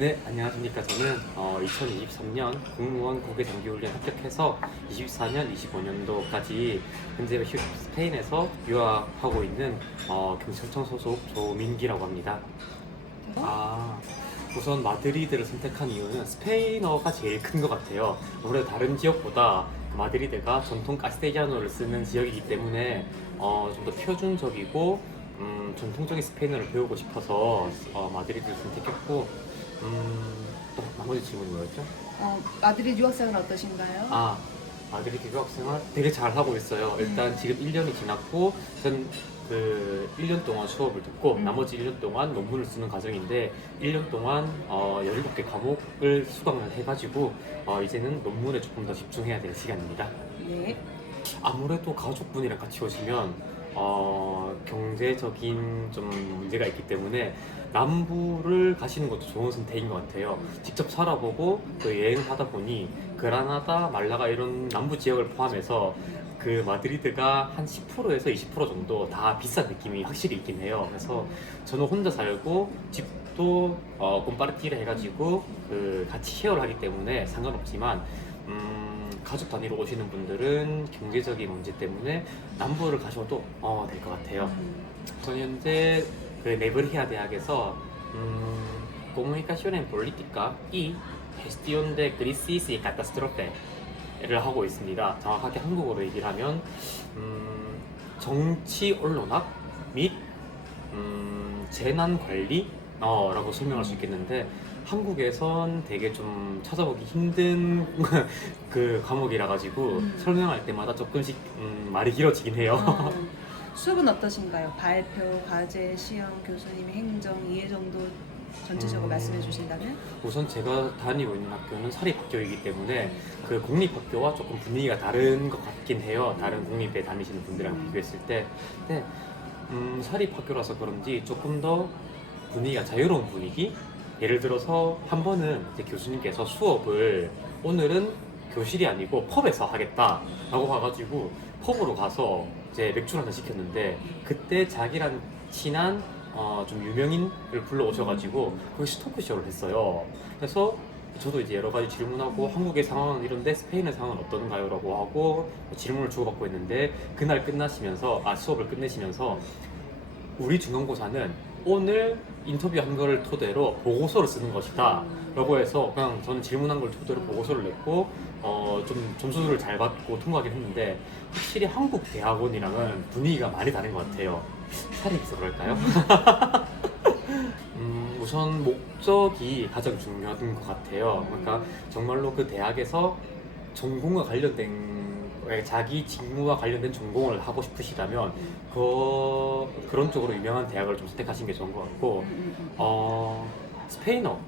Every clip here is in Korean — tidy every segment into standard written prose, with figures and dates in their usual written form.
네, 안녕하십니까. 저는 2023년 공무원 국외장기훈련 합격해서 24년, 25년도까지 현재 스페인에서 유학하고 있는 경찰청 소속 조민기라고 합니다. 우선 마드리드를 선택한 이유는 스페인어가 제일 큰 것 같아요. 아무래도 다른 지역보다 마드리드가 전통 카스텔리아노를 쓰는 지역이기 때문에 좀 더 표준적이고 전통적인 스페인어를 배우고 싶어서 마드리드를 선택했고 또 나머지 질문이 뭐였죠? 마드리드 유학생은 어떠신가요? 마드리드 유학생활 되게 잘 하고 있어요. 일단 지금 1년이 지났고 전 그 1년 동안 수업을 듣고 나머지 1년 동안 논문을 쓰는 과정인데 1년 동안 17개 과목을 수강을 해가지고 이제는 논문에 조금 더 집중해야 될 시간입니다. 네. 아무래도 가족분이랑 같이 오시면 경제적인 좀 문제가 있기 때문에 남부를 가시는 것도 좋은 선택인 것 같아요. 직접 살아보고 또 여행을 하다 보니 그라나다, 말라가 이런 남부 지역을 포함해서 그 마드리드가 한 10%에서 20% 정도 다 비싼 느낌이 확실히 있긴 해요. 그래서 저는 혼자 살고 집도 꼼파르티를 해가지고 그 같이 쉐어를 하기 때문에 상관없지만 가족 단위로 오시는 분들은 경제적인 문제 때문에 남부를 가셔도 될 것 같아요. 저는 현재 그 네브리아 대학에서 Comunicación en Política y Gestión de Crisis y Catástrofe를 하고 있습니다. 정확하게 한국어로 얘기를 하면 정치 언론학 및 재난 관리 라고 설명할 수 있겠는데 한국에선 되게 좀 찾아보기 힘든 그 과목이라 가지고 설명할 때마다 조금씩 말이 길어지긴 해요. 수업은 어떠신가요? 발표, 과제, 시험, 교수님의 행정, 이해 정도 전체적으로 말씀해 주신다면? 우선 제가 다니고 있는 학교는 사립학교이기 때문에 그 공립학교와 조금 분위기가 다른 것 같긴 해요. 다른 공립에 다니시는 분들이랑 비교했을 때. 근데 사립학교라서 그런지 조금 더 분위기가 자유로운 분위기? 예를 들어서 한 번은 이제 교수님께서 수업을 오늘은 교실이 아니고 펍에서 하겠다라고 가가지고 펍으로 가서 이제 맥주를 한잔 시켰는데 그때 자기랑 친한 좀 유명인을 불러오셔가지고 거기서 토크쇼를 했어요. 그래서 저도 이제 여러 가지 질문하고 한국의 상황은 이런데 스페인의 상황은 어떤가요? 라고 하고 질문을 주고받고 했는데 그날 끝나시면서 수업을 끝내시면서 우리 중간고사는 오늘 인터뷰한 걸 토대로 보고서를 쓰는 것이다 라고 해서 그냥 저는 질문한 걸 토대로 보고서를 냈고 좀 점수를 잘 받고 통과하긴 했는데 확실히 한국 대학원이랑은 분위기가 많이 다른 것 같아요. 살이 있어 그럴까요? 우선 목적이 가장 중요한 것 같아요. 그러니까 정말로 그 대학에서 전공과 관련된 자기 직무와 관련된 전공을 하고 싶으시다면 그런 쪽으로 유명한 대학을 좀 선택하시는 게 좋은 것 같고 스페인어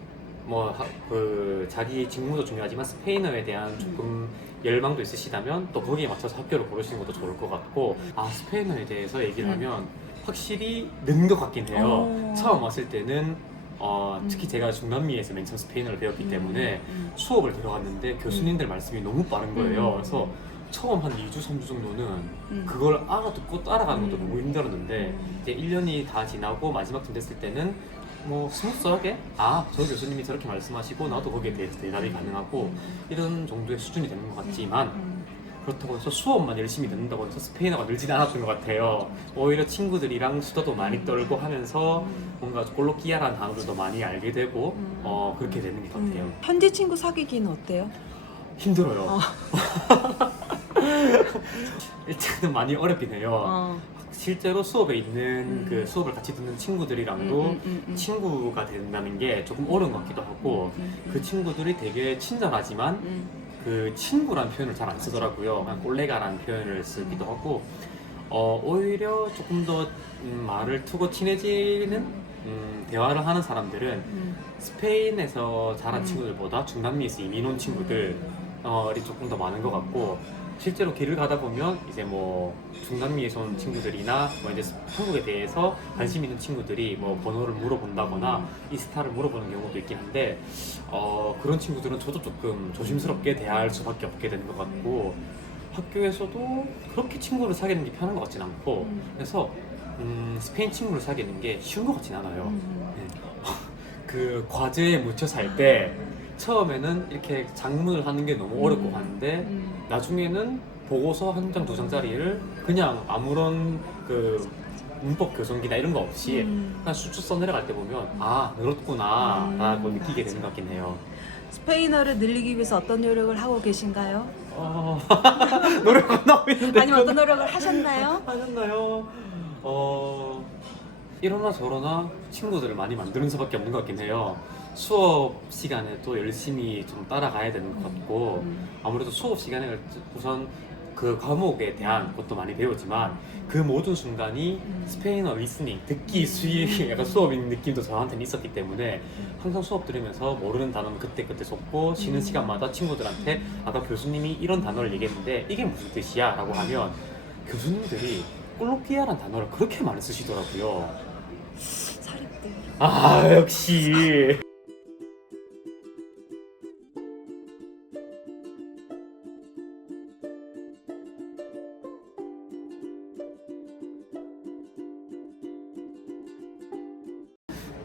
그 자기 직무도 중요하지만 스페인어에 대한 조금 열망도 있으시다면 또 거기에 맞춰서 학교를 고르시는 것도 좋을 것 같고 스페인어에 대해서 얘기를 하면 확실히 는 것 같긴 해요. 처음 왔을 때는 특히 제가 중남미에서 맨 처음 스페인어를 배웠기 때문에 수업을 들어갔는데 교수님들 말씀이 너무 빠른 거예요. 그래서 처음 한 2주, 3주 정도는 그걸 알아듣고 따라가는 것도 너무 힘들었는데 이제 1년이 다 지나고 마지막쯤 됐을 때는 뭐 스무스하게 저 교수님이 저렇게 말씀하시고 나도 거기에 대해서 대답이 가능하고 이런 정도의 수준이 되는 것 같지만 그렇다고 해서 수업만 열심히 듣는다고 해서 스페인어가 늘지는 않았던 것 같아요. 오히려 친구들이랑 수다도 많이 떨고 하면서 뭔가 꼴로끼아라는 단어들도 많이 알게 되고 그렇게 되는 것 같아요. 현지 친구 사귀기는 어때요? 힘들어요. 일단은 많이 어렵긴 해요. 실제로 수업에 있는 그 수업을 같이 듣는 친구들이랑도 친구가 된다는 게 조금 어려운 것 같기도 하고 그 친구들이 되게 친절하지만 그 친구라는 표현을 잘 안 쓰더라고요. 그냥 꼴레가라는 표현을 쓰기도 하고 오히려 조금 더 말을 트고 친해지는 대화를 하는 사람들은 스페인에서 자란 친구들보다 중남미에서 이민 온 친구들이 조금 더 많은 것 같고 실제로 길을 가다 보면 이제 뭐 중남미에서 온 친구들이나 뭐 이제 한국에 대해서 관심 있는 친구들이 뭐 번호를 물어본다거나 이 스타를 물어보는 경우도 있긴 한데 그런 친구들은 저도 조금 조심스럽게 대할 수밖에 없게 되는 것 같고 학교에서도 그렇게 친구를 사귀는 게 편한 것 같진 않고 그래서 스페인 친구를 사귀는 게 쉬운 것 같진 않아요. 네. 그 과제에 묻혀서 할 때 처음에는 이렇게 작문을 하는 게 너무 어렵고 하는데 나중에는 보고서 한 장 두 장짜리를 그냥 아무런 그 문법 교정기나 이런 거 없이 그냥 쑥쑥 써내려갈 때 보면 아 늘었구나 라고 느끼게 되는 것 같긴 해요. 스페인어를 늘리기 위해서 어떤 노력을 하고 계신가요? 노력은 하고 있는데 아니면 어떤 노력을 하셨나요? 하셨나요? 이러나 저러나 친구들을 많이 만드는 수밖에 없는 것 같긴 해요. 수업 시간에 또 열심히 좀 따라가야 되는 것 같고 아무래도 수업 시간에 우선 그 과목에 대한 것도 많이 배우지만 그 모든 순간이 스페인어 리스닝, 듣기, 수익 약간 수업인 느낌도 저한테는 있었기 때문에 항상 수업 들으면서 모르는 단어는 그때그때 적고 쉬는 시간마다 친구들한테 아까 교수님이 이런 단어를 얘기했는데 이게 무슨 뜻이야? 라고 하면 교수님들이 꼴로키아라는 단어를 그렇게 많이 쓰시더라고요. 사립대. 아 역시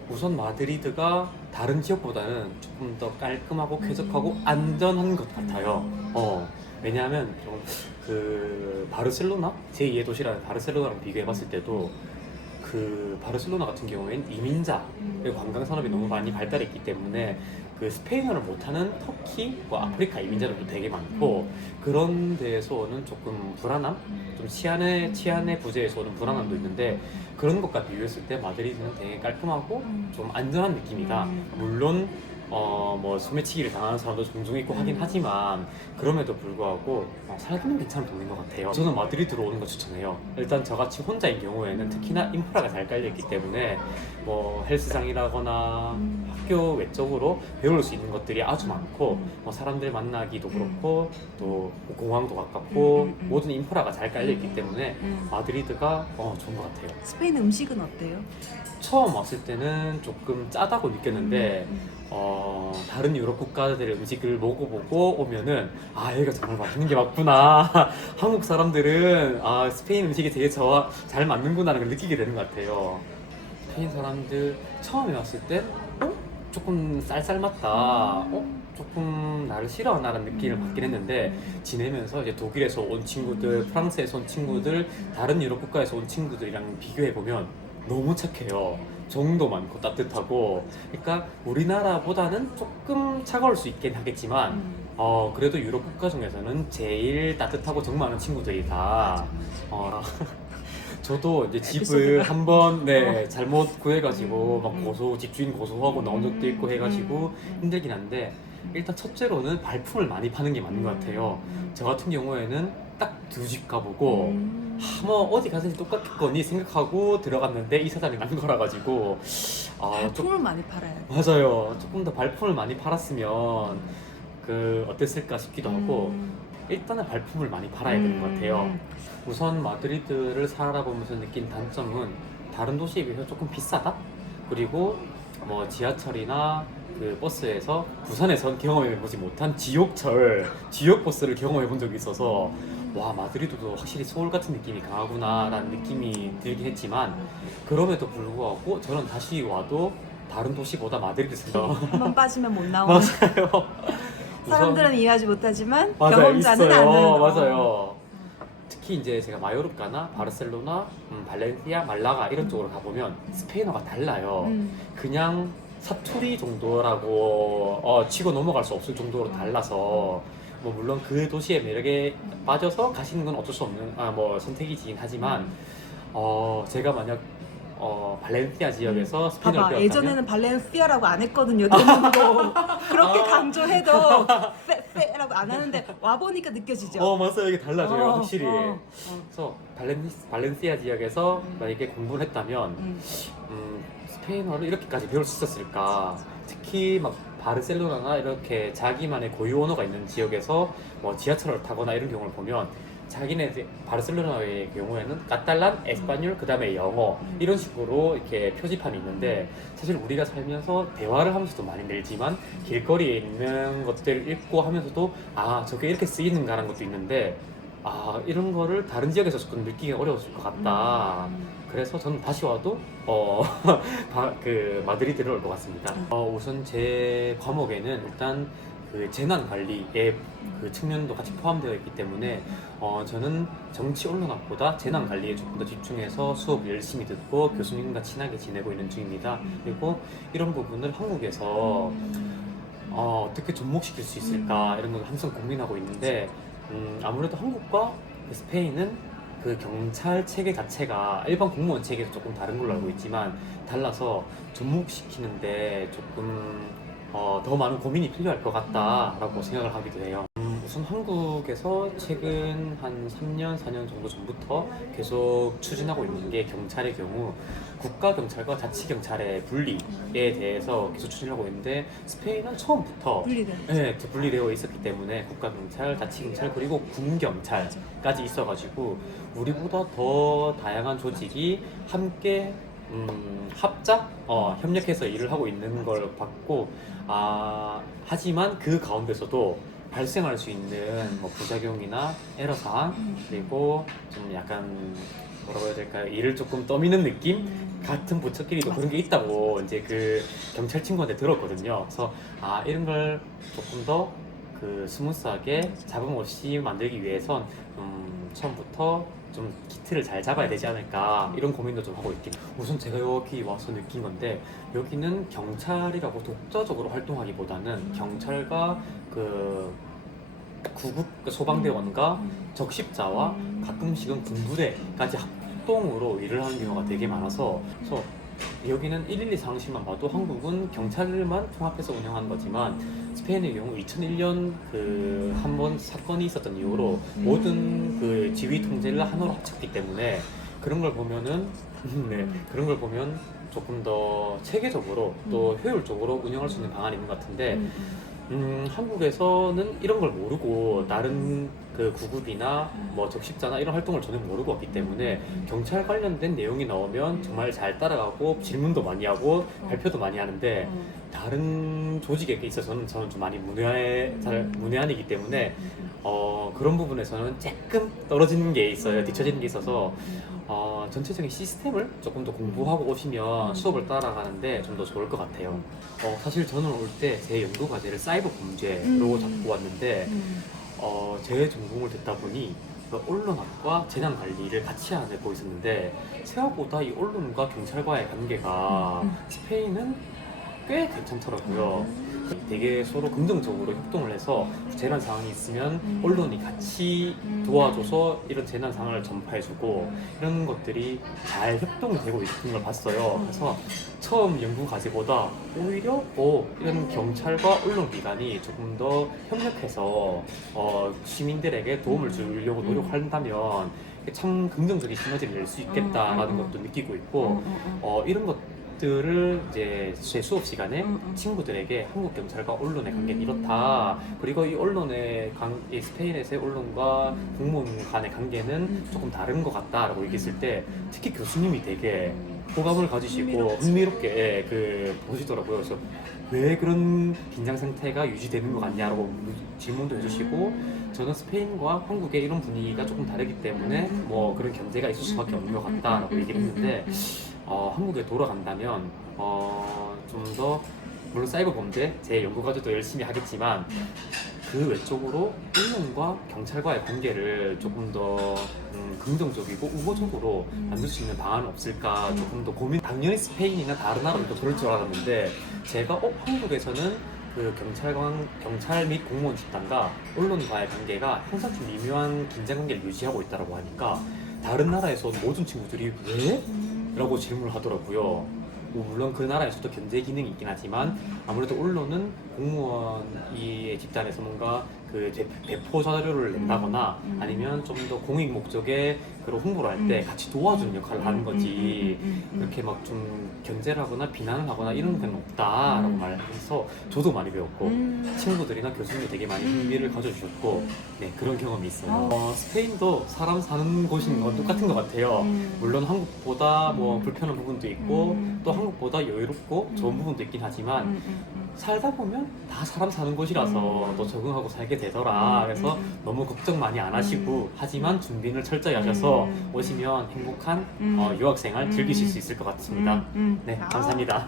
우선 마드리드가 다른 지역보다는 조금 더 깔끔하고 쾌적하고 안전한 것 같아요. 왜냐하면 좀 그 바르셀로나 제2의 도시라는 바르셀로나랑 비교해봤을 때도 그 바르셀로나 같은 경우에는 이민자 그리고 관광 산업이 너무 많이 발달했기 때문에 그 스페인어를 못하는 터키와 아프리카 이민자들도 되게 많고 그런 데에서 오는 조금 불안함, 좀 치안의 부재에서 오는 불안함도 있는데 그런 것과 비교했을 때 마드리드는 되게 깔끔하고 좀 안전한 느낌이다. 물론 뭐 소매치기를 당하는 사람도 종종 있고 하긴 하지만 그럼에도 불구하고 살기는 괜찮은 동네인 것 같아요. 저는 마드리드로 오는 거 추천해요. 일단 저같이 혼자인 경우에는 특히나 인프라가 잘 깔려있기 때문에 뭐 헬스장이라거나 학교 외적으로 배울 수 있는 것들이 아주 많고 뭐 사람들 만나기도 그렇고 또 공항도 가깝고 모든 인프라가 잘 깔려있기 때문에 마드리드가 좋은 것 같아요. 스페인 음식은 어때요? 처음 왔을 때는 조금 짜다고 느꼈는데 다른 유럽 국가들의 음식을 먹어보고 오면은 아 여기가 정말 맛있는 게 맞구나. 한국 사람들은 아 스페인 음식이 되게 저와 잘 맞는구나라는 걸 느끼게 되는 것 같아요. 스페인 사람들 처음에 왔을 때 조금 쌀쌀맞다. 조금 나를 싫어하나라는 느낌을 받긴 했는데 지내면서 이제 독일에서 온 친구들, 프랑스에서 온 친구들, 다른 유럽 국가에서 온 친구들이랑 비교해 보면 너무 착해요. 정도 많고 따뜻하고. 그러니까 우리나라보다는 조금 차가울 수 있긴 하겠지만 그래도 유럽 국가 중에서는 제일 따뜻하고 정 많은 친구들이다. 저도 이제 집을 한번 잘못 구해가지고 막 집주인 고소하고 나온 적도 있고 해가지고 힘들긴 한데 일단 첫째로는 발품을 많이 파는 게 맞는 것 같아요. 저 같은 경우에는 딱 두 집 가보고 뭐 어디 가든지 똑같겠거니 생각하고 들어갔는데 이 사장이 난 거라 가지고 발품을 많이 팔아요. 맞아요. 조금 더 발품을 많이 팔았으면 어땠을까 싶기도 하고 일단은 발품을 많이 팔아야 되는 것 같아요. 우선 마드리드를 살아보면서 느낀 단점은 다른 도시에 비해서 조금 비싸다? 그리고 뭐 지하철이나 그 버스에서 부산에선 경험해보지 못한 지옥 버스를 경험해본 적이 있어서 와 마드리드도 확실히 서울 같은 느낌이 강하구나 라는 느낌이 들긴 했지만 그럼에도 불구하고 저는 다시 와도 다른 도시보다 마드리드에서 한번 빠지면 못 나오는. 맞아요. 사람들은 이해하지 못하지만 맞아요, 경험자는 있어요. 아는. 맞아요. 특히 이제 제가 마요르카나 바르셀로나, 발렌시아, 말라가 이런 쪽으로 가보면 스페인어가 달라요. 그냥 사투리 정도라고 치고 넘어갈 수 없을 정도로 달라서 뭐 물론 그 도시의 매력에 빠져서 가시는 건 어쩔 수 없는 뭐 선택이긴 하지만 제가 만약 발렌시아 지역에서 스페인어를 봐봐, 배웠다면 예전에는 발렌시아라고 안 했거든요. 대문도 그렇게 강조해도 빼라고 안 하는데 와 보니까 느껴지죠. 맞아요. 이게 달라져요. 확실히. 어. 그래서 발렌시아 지역에서 만약에 공부를 했다면 스페인어를 이렇게까지 배울 수 있었을까? 특히 막 바르셀로나나 이렇게 자기만의 고유 언어가 있는 지역에서 뭐 지하철을 타거나 이런 경우를 보면 자기네 바르셀로나의 경우에는 카탈란, 에스파뇰, 그 다음에 영어 이런 식으로 이렇게 표지판이 있는데 사실 우리가 살면서 대화를 하면서도 많이 늘지만 길거리에 있는 것들을 읽고 하면서도 아 저게 이렇게 쓰이는가라는 것도 있는데 아 이런 거를 다른 지역에서 조금 느끼기 어려웠을 것 같다. 그래서 저는 다시 와도 그 마드리드를 올 것 같습니다. 우선 제 과목에는 일단 그 재난 관리의 그 측면도 같이 포함되어 있기 때문에 저는 정치 언론학보다 재난 관리에 조금 더 집중해서 수업을 열심히 듣고 교수님과 친하게 지내고 있는 중입니다. 그리고 이런 부분을 한국에서 어떻게 접목시킬 수 있을까 이런 걸 항상 고민하고 있는데 아무래도 한국과 스페인은 그 경찰 체계 자체가 일반 공무원 체계에서 조금 다른 걸로 알고 있지만 달라서 접목시키는데 조금 더 많은 고민이 필요할 것 같다라고 생각을 하기도 해요. 우선 한국에서 최근 한 3년, 4년 정도 전부터 계속 추진하고 있는 게 경찰의 경우 국가경찰과 자치경찰의 분리에 대해서 계속 추진하고 있는데 스페인은 처음부터 분리되어 있었기 때문에 국가경찰, 자치경찰 그리고 군경찰까지 있어가지고 우리보다 더 다양한 조직이 함께 협력해서 일을 하고 있는 걸 봤고 하지만 그 가운데서도 발생할 수 있는 뭐 부작용이나 애로사항 그리고 좀 약간 뭐라고 해야 될까요? 일을 조금 떠미는 느낌 같은 부처끼리도 그런 게 있다고 이제 그 경찰 친구한테 들었거든요. 그래서 이런 걸 조금 더 그 스무스하게 잡음 없이 만들기 위해선 처음부터 좀 기틀을 잘 잡아야 되지 않을까 이런 고민도 좀 하고 있긴 해요. 우선 제가 여기 와서 느낀 건데 여기는 경찰이라고 독자적으로 활동하기보다는 경찰과 그 구급 소방대원과 적십자와 가끔씩은 군부대까지 합동으로 일을 하는 경우가 되게 많아서 그래서 여기는 112 상황실만 봐도 한국은 경찰만 통합해서 운영하는 거지만 스페인의 경우 2001년 그 한 번 사건이 있었던 이후로 모든 그 지휘 통제를 하나로 합쳤기 때문에 그런 걸 보면은 그런 걸 보면 조금 더 체계적으로 또 효율적으로 운영할 수 있는 방안이 있는 것 같은데 한국에서는 이런 걸 모르고 다른 그 구급이나 뭐 적십자나 이런 활동을 전혀 모르고 왔기 때문에 경찰 관련된 내용이 나오면 정말 잘 따라가고 질문도 많이 하고 발표도 많이 하는데 다른 조직에 있어서는 저는 좀 많이 문외한이기 때문에 그런 부분에서는 조금 떨어지는 게 있어요. 뒤처지는 게 있어서 전체적인 시스템을 조금 더 공부하고 오시면 수업을 따라가는데 좀 더 좋을 것 같아요. 사실 저는 올 때 제 연구 과제를 사이버 범죄로 잡고 왔는데 제 전공을 듣다 보니 그 언론학과 재난 관리를 같이 하고 있었는데 생각보다 이 언론과 경찰과의 관계가 스페인은 꽤 괜찮더라고요. 되게 서로 긍정적으로 협동을 해서 재난 상황이 있으면 언론이 같이 도와줘서 이런 재난 상황을 전파해주고 이런 것들이 잘 협동이 되고 있는 걸 봤어요. 그래서 처음 연구 과제보다 오히려 이런 경찰과 언론기관이 조금 더 협력해서 시민들에게 도움을 주려고 노력한다면 참 긍정적인 시너지를 낼 수 있겠다라는 것도 느끼고 있고 이런 것들을 이제 제 수업 시간에 친구들에게 한국 경찰과 언론의 관계는 이렇다. 그리고 이 언론의 이 스페인에서의 언론과 공무원 간의 관계는 조금 다른 것 같다라고 얘기했을 때 특히 교수님이 되게 호감을 가지시고 흥미롭게 보시더라고요. 그래서 왜 그런 긴장 상태가 유지되는 것 같냐라고 질문도 해주시고 저는 스페인과 한국의 이런 분위기가 조금 다르기 때문에 뭐 그런 견제가 있을 수밖에 없는 것 같다라고 얘기를 했는데 한국에 돌아간다면 좀 더 물론 사이버 범죄 제 연구 과제도 열심히 하겠지만 그 외적으로 언론과 경찰과의 관계를 조금 더 긍정적이고 우호적으로 만들 수 있는 방안은 없을까 조금 더 고민. 당연히 스페인이나 다른 나라도 그럴 줄 알았는데 제가 한국에서는 그 경찰 및 공무원 집단과 언론과의 관계가 항상 좀 미묘한 긴장 관계를 유지하고 있다고 하니까 다른 나라에서 모든 친구들이 왜? 라고 질문을 하더라고요. 물론 그 나라에서도 견제 기능이 있긴 하지만 아무래도 언론은 공무원의 집단에서 뭔가 그 배포 자료를 낸다거나 아니면 좀 더 공익 목적의 그런 홍보를 할 때 같이 도와주는 역할을 하는 거지 이렇게 막 좀 견제를 하거나 비난을 하거나 이런 건 없다라고 말해서 저도 많이 배웠고 친구들이나 교수님이 되게 많이 흥미를 가져주셨고 네 그런 경험이 있어요. 스페인도 사람 사는 곳인 건 똑같은 것 같아요. 물론 한국보다 뭐 불편한 부분도 있고 또 한국보다 여유롭고 좋은 부분도 있긴 하지만 살다 보면 다 사람 사는 곳이라서 또 적응하고 살게 되더라. 그래서 너무 걱정 많이 안 하시고 하지만 준비를 철저히 하셔서 오시면 행복한 유학생활 즐기실 수 있을 것 같습니다. 네, 아. 감사합니다.